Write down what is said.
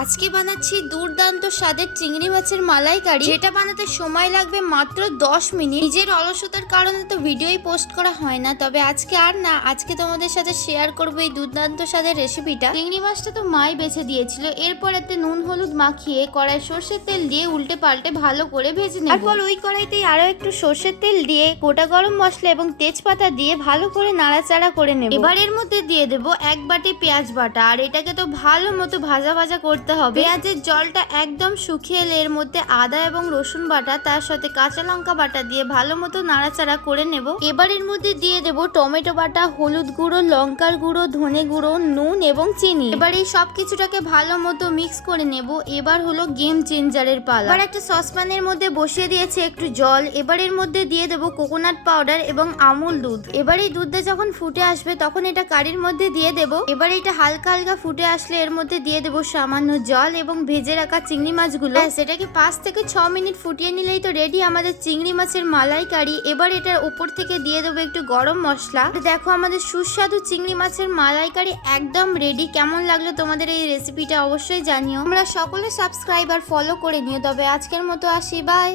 আজকে বানাচ্ছি দুর্দান্ত স্বাদের চিংড়ি মাছের মালাইকারি, যেটা বানাতে সময় লাগবে মাত্র 10 মিনিট। নিজের অলসতার কারণে তো ভিডিওই পোস্ট করা হয় না, তবে আজকে তোমাদের সাথে শেয়ার করবো এই দুর্দান্ত স্বাদের রেসিপিটা। চিংড়ি মাছটা তো মাই বেছে দিয়েছিল, এরপর এতে নুন হলুদ মাখিয়ে কড়াই সর্ষের তেল দিয়ে উল্টে পাল্টে ভালো করে ভেজে নেব। তারপর ওই কড়াইতেই আরো একটু সর্ষের তেল দিয়ে গোটা গরম মশলা এবং তেজপাতা দিয়ে ভালো করে নাড়াচাড়া করে নেব। এবার এর মধ্যে দিয়ে দেব 1 বাটি পেঁয়াজ বাটা, আর এটাকে তো ভালো মতো ভাজা ভাজা করতে হবে। পেঁয়াজের জলটা একদম শুকিয়ে এলে এর মধ্যে আদা এবং রসুন বাটা, তার সাথে কাঁচা লঙ্কা বাটা দিয়ে ভালো মতো নাড়াচাড়া করে নেব। এবার এর মধ্যে দিয়ে দেব টমেটো বাটা, হলুদ গুঁড়ো, লঙ্কার গুঁড়ো, ধনে গুঁড়ো, নুন এবং চিনি। এবার এই সব কিছুটাকে ভালো মতো মিক্স করে নেব। এবার হলো গেম চেঞ্জারের পালা। এবার একটা সসপ্যানের মধ্যে বসিয়ে দিয়েছি একটু জল। এবার এর মধ্যে দিয়ে দেব কোকোনাট পাউডার এবং আমুল দুধ। এবার এই দুধটা যখন ফুটে আসবে তখন এটা কারির মধ্যে দিয়ে দেব। এবার এটা হালকা হালকা ফুটে আসলে এর মধ্যে দিয়ে দেব সামান্য জল এবং ভেজে রাখা চিংড়ি মাছগুলো। সেটাকে 5 থেকে 6 মিনিট ফুটিয়ে নিলেই তো রেডি আমাদের চিংড়ি মাছের মালাইকারি। এবার এটার উপর থেকে দিয়ে দেবো একটু গরম মশলা। দেখো আমাদের সুস্বাদু চিংড়ি মাছের মালাইকারি একদম রেডি। কেমন লাগলো তোমাদের এই রেসিপিটা অবশ্যই জানিও। আমরা সকলে সাবস্ক্রাইব আর ফলো করে নিও। তবে আজকের মতো আসি, বাই।